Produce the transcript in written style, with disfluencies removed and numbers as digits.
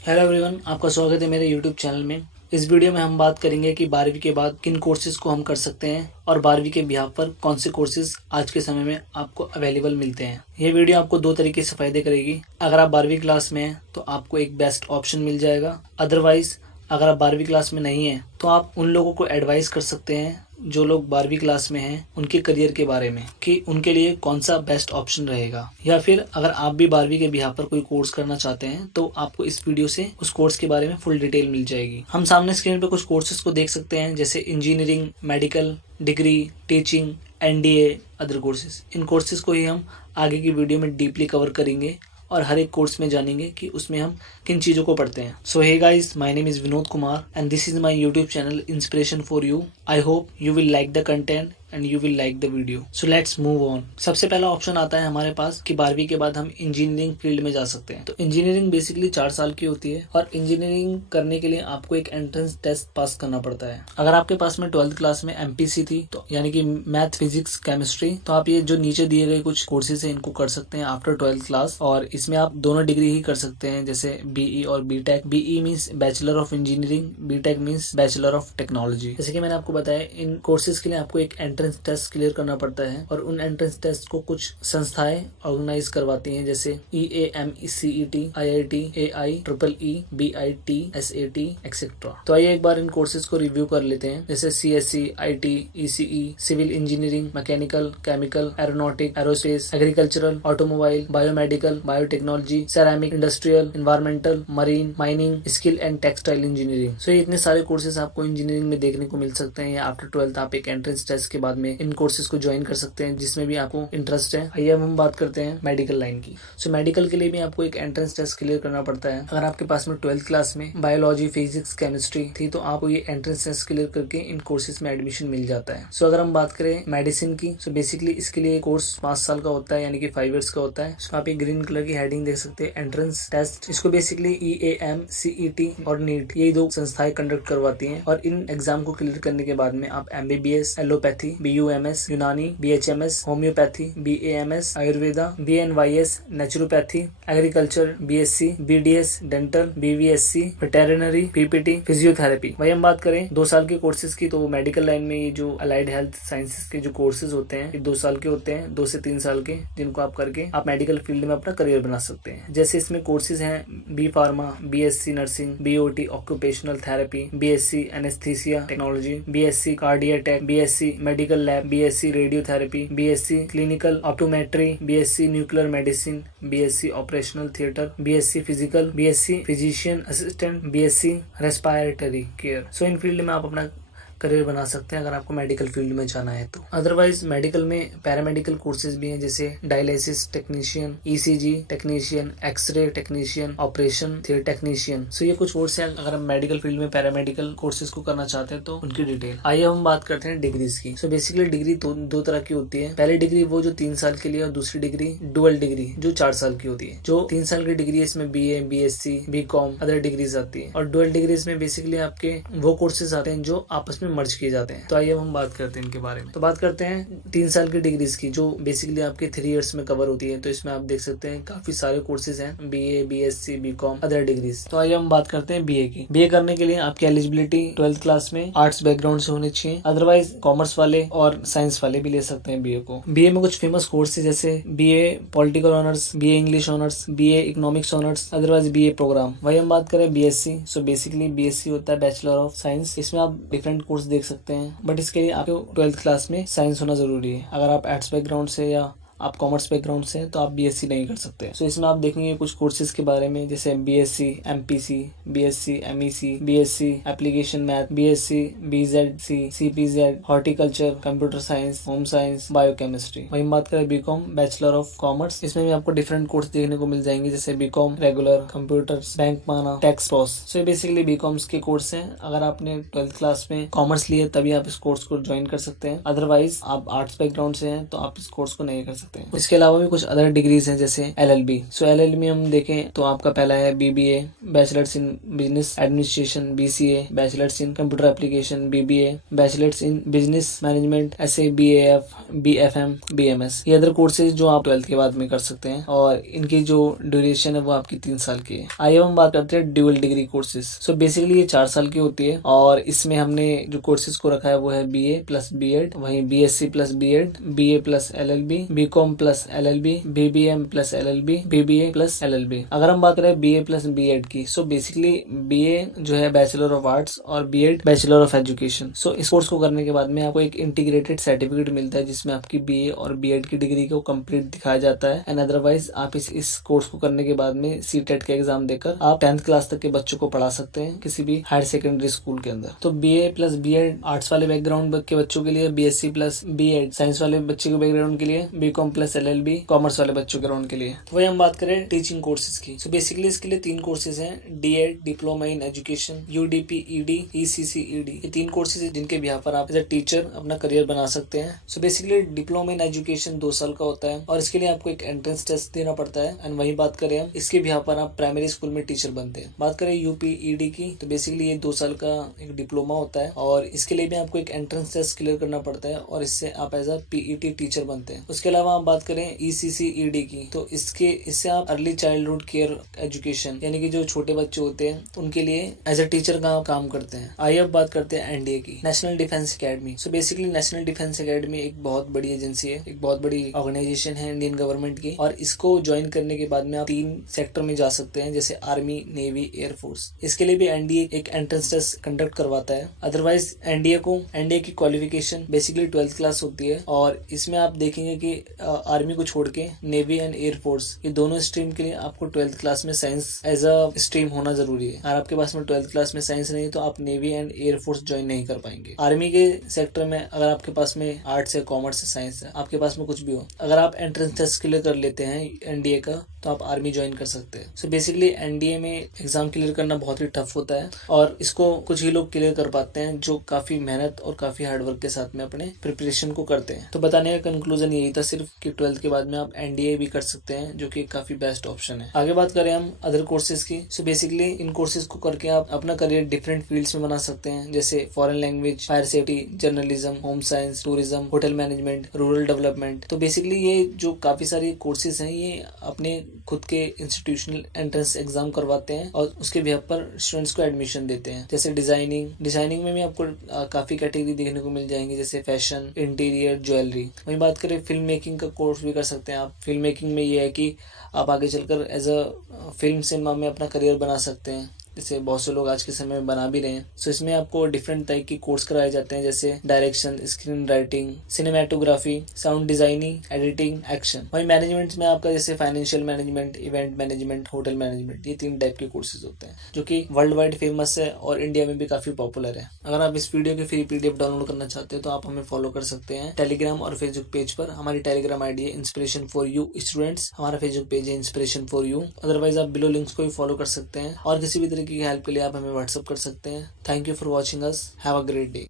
Hello everyone, आपका स्वागत है मेरे यूट्यूब चैनल में। इस वीडियो में हम बात करेंगे कि 12वीं के बाद किन कोर्सेज को हम कर सकते हैं और 12वीं के बिहाफ पर कौन से कोर्सेज आज के समय में आपको अवेलेबल मिलते हैं। ये वीडियो आपको दो तरीके से फ़ायदे करेगी। अगर आप 12वीं क्लास में हैं तो आपको एक बेस्ट ऑप्शन मिल जाएगा। अदरवाइज़ अगर आप 12वीं क्लास में नहीं हैं तो आप उन लोगों को एडवाइस कर सकते हैं जो लोग 12वीं क्लास में हैं, उनके करियर के बारे में कि उनके लिए कौन सा बेस्ट ऑप्शन रहेगा। या फिर अगर आप भी 12वीं के बिहाफ पर कोई कोर्स करना चाहते हैं तो आपको इस वीडियो से उस कोर्स के बारे में फुल डिटेल मिल जाएगी। हम सामने स्क्रीन पर कुछ कोर्सेज को देख सकते हैं, जैसे engineering, medical, degree, teaching, NDA, other courses. इन कोर्सेज को ही हम आगे की वीडियो में डीपली कवर करेंगे और हर एक कोर्स में जानेंगे कि उसमें हम किन चीज़ों को पढ़ते हैं। So hey guys, my name is Vinod Kumar and this is my YouTube channel inspiration for you. I hope you will like the content and you will like the video. So let's move on. सबसे पहला option आता है हमारे पास कि 12वीं के बाद हम इंजीनियरिंग फील्ड में जा सकते हैं। तो इंजीनियरिंग बेसिकली 4 साल की होती है और इंजीनियरिंग करने के लिए आपको एक एंट्रेंस टेस्ट पास करना पड़ता है। अगर आपके पास में 12th क्लास में एमपीसी थी, तो यानी कि मैथ, फिजिक्स, केमिस्ट्री, तो आप ये जो नीचे दिए गए कुछ कोर्सेज हैं इनको कर सकते हैं आफ्टर 12th क्लास। और इसमें आप दोनों डिग्री ही कर सकते हैं, जैसे बीई और BTech. BE means bachelor of engineering, BTech means bachelor of technology. जैसे कि मैंने आपको बताया, इन कोर्सेज के लिए आपको एक एंट्रेंस टेस्ट क्लियर करना पड़ता है और उन एंट्रेंस टेस्ट को कुछ संस्थाएं ऑर्गेनाइज करवाती हैं, जैसे EAMCET, IIT, AI, EEE, BIT, SAT etcetera. तो आइए एक बार इन कोर्सेज को रिव्यू कर लेते हैं, जैसे CSE, IT, ECE, civil engineering, mechanical, chemical, aeronautic, aerospace, agricultural, automobile, biomedical, biotechnology, ceramic, industrial, environmental, marine, mining, skill and textile engineering. So ये इतने सारे कोर्सेज आपको इंजीनियरिंग में देखने को मिल सकते हैं। या आफ्टर 12th आप एक एंट्रेंस टेस्ट के बाद में इन कोर्सेज को ज्वाइन कर सकते हैं जिसमें भी आपको इंटरेस्ट है। आइए अब हम बात करते हैं मेडिकल लाइन की। सो मेडिकल के लिए भी आपको एक एंट्रेंस टेस्ट क्लियर करना पड़ता है। अगर आपके पास में 12th क्लास में बायोलॉजी, फिजिक्स, केमिस्ट्री थी तो आपको ये एंट्रेंस टेस्ट क्लियर करके इन कोर्सेज में एडमिशन मिल जाता है। सो अगर हम बात करें मेडिसिन की, सो बेसिकली इसके लिए कोर्स 5 साल का होता है, यानी कि 5 इयर्स का होता है। सो आप एक ग्रीन कलर की हेडिंग देख सकते हैं, एंट्रेंस टेस्ट। इसको बेसिकली EAMCET और नीट, ये दो संस्थाएं कंडक्ट करवाती हैं और इन एग्जाम को क्लियर करने के बाद में आप MBBS, एलोपैथी, BUMS, यूनानी, BHMS, homeopathy, BAMS, Ayurveda, BNYS, naturopathy, agriculture, BSc, BDS, dental, BVSc, veterinary, PPT, physiotherapy. वही हम बात करें 2 साल के कोर्सेज की, तो मेडिकल लाइन में ये जो अलाइड हेल्थ साइंसेज के जो कोर्सेज होते हैं, ये 2 साल के होते हैं, 2 से 3 साल के, जिनको आप करके आप मेडिकल फील्ड में अपना करियर बना सकते हैं। जैसे इसमें कोर्सेज हैं B pharma, BSc nursing, BOT occupational therapy, BSc anaesthesia technology, BSc cardiac tech, BSc medical lab, BSc radiotherapy, BSc clinical optometry, BSc nuclear medicine, BSc operational theatre, BSc physical, BSc physician assistant, BSc respiratory care. So इन field में आप अपना career बना सकते हैं अगर आपको medical field में जाना है तो। अदरवाइज मेडिकल में पैरामेडिकल कोर्सेज भी हैं, जैसे dialysis technician, ECG technician, x ray technician, operation theatre technician. So ये कुछ कोर्स हैं अगर हम मेडिकल फील्ड में पैरामेडिकल कोर्सेज को करना चाहते हैं तो उनकी डिटेल। आइए हम बात करते हैं डिग्रीज की। सो बेसिकली डिग्री दो तरह की होती है। पहली डिग्री वो जो 3 साल के लिए, और दूसरी डिग्री डुअल डिग्री जो 4 साल की होती है। जो 3 साल की डिग्री है इसमें BA, BSc, BCom other degrees आती है, और डुअल डिग्रीज में बेसिकली आपके वो कोर्सेज आते हैं जो आपस में मर्ज किए जाते हैं। तो आइए हम बात करते हैं इनके बारे में। तो बात करते हैं 3 साल की डिग्रीज की, जो बेसिकली आपके 3 इयर्स में कवर होती है। तो इसमें आप देख सकते हैं काफी सारे कोर्सेज हैं, BA, BSc, BCom other degrees. तो आइए हम बात करते हैं BA की। BA करने के लिए आपकी एलिजिबिलिटी 12th क्लास में आर्ट्स बैकग्राउंड से होनी चाहिए। अदरवाइज कॉमर्स वाले और साइंस वाले भी ले सकते हैं BA को। BA में कुछ फेमस कोर्स है, जैसे BA political honours, BA English honours, BA economics honours, otherwise BA programme. वही हम बात करें BSc, सो बेसिकली BSc होता है बैचलर ऑफ साइंस। इसमें आप डिफरेंट कोर्स देख सकते हैं, बट इसके लिए आपको 12th क्लास में साइंस होना जरूरी है। अगर आप आर्ट्स बैकग्राउंड से या आप कॉमर्स बैकग्राउंड से हैं तो आप BSc नहीं कर सकते। सो इसमें आप देखेंगे कुछ कोर्सेज के बारे में, जैसे BSc MPC, BSc MEC, BSc application math, BSc BZC, CPZ, horticulture, computer science, home science, biochemistry. वहीं बात करें BCom बैचलर ऑफ कॉमर्स, इसमें भी आपको डिफरेंट कोर्स देखने को मिल जाएंगे, जैसे BCom रेगुलर, कंप्यूटर्स, बैंक माना, टैक्स प्रॉस। सो ये बेसिकली BComs के कोर्स हैं। अगर आपने 12th क्लास में कॉमर्स लिए तभी आप इस कोर्स को ज्वाइन कर सकते हैं। अदरवाइज आप आर्ट्स बैकग्राउंड से हैं तो आप इस कोर्स को नहीं कर सकते। सकते हैं। इसके अलावा भी कुछ अदर डिग्रीज हैं जैसे LLB। सो LLB में हम देखें तो आपका पहला है BBA, bachelors in business administration, BCA, bachelors in computer application, BBA, bachelors in business management, ऐसे BAF, BFM, BMS। ये अदर कोर्सेज जो आप 12th के बाद में कर सकते हैं और इनकी जो ड्यूरेशन है वो आपकी 3 साल की है। आइए हम बात करते हैं dual degree courses. So basically ये 4 साल की होती है और इसमें हमने जो कोर्सेज को रखा है वो है BA प्लस B.Ed, वहीं BSc plus B.Ed, BA plus LLB, BCom plus LLB, BBM plus LLB, BBA plus LLB। अगर हम बात करें BA प्लस B.Ed की, सो बेसिकली BA जो है बैचलर ऑफ आर्ट्स और B.Ed बैचलर ऑफ एजुकेशन। सो इस कोर्स को करने के बाद में आपको एक इंटीग्रेटेड सर्टिफिकेट मिलता है जिसमें आपकी BA और B.Ed की डिग्री को कंप्लीट दिखाया जाता है। एंड अदरवाइज आप इस कोर्स को करने के बाद में CTET का एग्जाम देकर आप 10th क्लास तक के बच्चों को पढ़ा सकते हैं किसी भी हायर सेकेंडरी स्कूल के अंदर। तो BA प्लस B.Ed आर्ट्स वाले बैकग्राउंड के बच्चों के लिए, BSc प्लस B.Ed साइंस वाले बच्चे के बैकग्राउंड के लिए, BCom प्लस LLB कॉमर्स वाले बच्चों के ग्राउंड के लिए। तो वही हम बात करें टीचिंग कोर्सेज की। सो बेसिकली इसके लिए 3 कोर्सेज हैं, D.Ed diploma in education, UDP-ED, ECC-ED। ये 3 कोर्सेज है जिनके बिहाफ पर आप एज अ टीचर अपना करियर बना सकते हैं। So basically diploma in education 2 साल का होता है और इसके लिए आपको एक एंट्रेंस टेस्ट देना पड़ता है। एंड वही बात करें हम इसके बिहाफ पर आप प्राइमरी स्कूल में टीचर बनते हैं। बात करें UP-ED की, तो बेसिकली ये 2 साल का एक डिप्लोमा होता है और इसके लिए भी आपको एक एंट्रेंस टेस्ट क्लियर करना पड़ता है और इससे आप एज अ PET टीचर बनते हैं। उसके अलावा आप बात करें ECC-ED की, तो इससे आप अर्ली चाइल्डहुड केयर एजुकेशन यानी कि जो छोटे बच्चे होते हैं उनके लिए एज अ टीचर का काम करते हैं। आइए अब बात करते हैं NDA की, national defence academy. So basically national defence academy एक बहुत बड़ी एजेंसी है, एक बहुत बड़ी ऑर्गेनाइजेशन है इंडियन गवर्नमेंट की और इसको ज्वाइन करने के बाद में आप 3 सेक्टर में जा सकते हैं जैसे आर्मी, नेवी, एयरफोर्स। इसके लिए भी NDA एक एंट्रेंस टेस्ट कंडक्ट करवाता है। अदरवाइज NDA की क्वालिफिकेशन बेसिकली 12th क्लास होती है और इसमें आप देखेंगे कि आर्मी को छोड़ के नेवी एंड एयरफोर्स ये दोनों स्ट्रीम के लिए आपको 12th क्लास में साइंस एज अ स्ट्रीम होना जरूरी है। अगर आपके पास में 12th क्लास में साइंस नहीं है तो आप नेवी एंड एयरफोर्स ज्वाइन नहीं कर पाएंगे। आर्मी के सेक्टर में अगर आपके पास में आर्ट्स है, कॉमर्स है, साइंस है, आपके पास में कुछ भी हो, अगर आप एंट्रेंस टेस्ट क्लियर कर लेते हैं NDA का तो आप आर्मी ज्वाइन कर सकते हैं। सो बेसिकली NDA में एग्जाम क्लियर करना बहुत ही टफ होता है और इसको कुछ ही लोग क्लियर कर पाते हैं जो काफी मेहनत और काफी हार्डवर्क के साथ में अपने प्रिपरेशन को करते हैं। तो बताने का कंक्लूजन यही था सिर्फ कि 12th के बाद में आप NDA भी कर सकते हैं जो कि काफी बेस्ट ऑप्शन है। आगे बात करें हम अदर कोर्सेज की। सो बेसिकली इन कोर्सेज को करके आप अपना करियर डिफरेंट फील्ड्स में बना सकते हैं जैसे foreign language, fire safety, journalism, home science, tourism, hotel management, rural development. तो बेसिकली ये जो काफी सारी कोर्सेज हैं ये अपने खुद के इंस्टीट्यूशनल एंट्रेंस एग्जाम करवाते हैं और उसके बिहाफ पर स्टूडेंट्स को एडमिशन देते हैं। जैसे डिजाइनिंग में भी आपको काफी कैटेगरी देखने को मिल जाएंगी जैसे फैशन, इंटीरियर, ज्वेलरी। वहीं बात करें फिल्म मेकिंग का कोर्स भी कर सकते हैं आप। फिल्म मेकिंग में ये है कि आप आगे चलकर एज अ फिल्म सिनेमा में अपना करियर बना सकते हैं जैसे बहुत से लोग आज के समय में बना भी रहे हैं। सो इसमें आपको डिफरेंट टाइप की कोर्स कराए जाते हैं जैसे direction, screen writing, cinematography, sound designing, editing, action. वहीं मैनेजमेंट में आपका जैसे financial management, event management, hotel management, ये 3 टाइप के कोर्सेज होते हैं जो कि वर्ल्ड वाइड फेमस है और इंडिया में भी काफी पॉपुलर है। अगर आप इस वीडियो की फ्री PDF डाउनलोड करना चाहते हो तो आप हमें फॉलो कर सकते हैं टेलीग्राम और फेसबुक पेज पर। हमारी टेलीग्राम ID है इंस्पिरेशन फॉर यू स्टूडेंट्स, हमारा फेसबुक पेज है इंस्पिरेशन फॉर यू। अदरवाइज आप बिलो लिंक्स को भी फॉलो कर सकते हैं और किसी भी तरह की हेल्प के लिए आप हमें व्हाट्सअप कर सकते हैं। Thank you for watching us, have a great day.